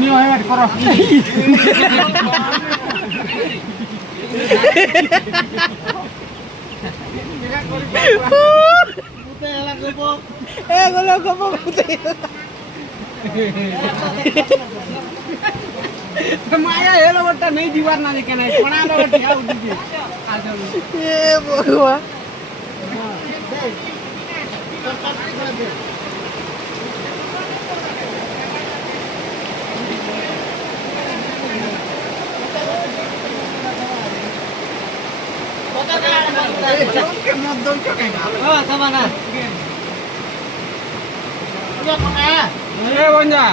নিয়ে হয় করো माया हेलो बट्टा नहीं दीवार ना देखे नहीं पड़ा लो बट्टा उठ के ये भगवान बंजा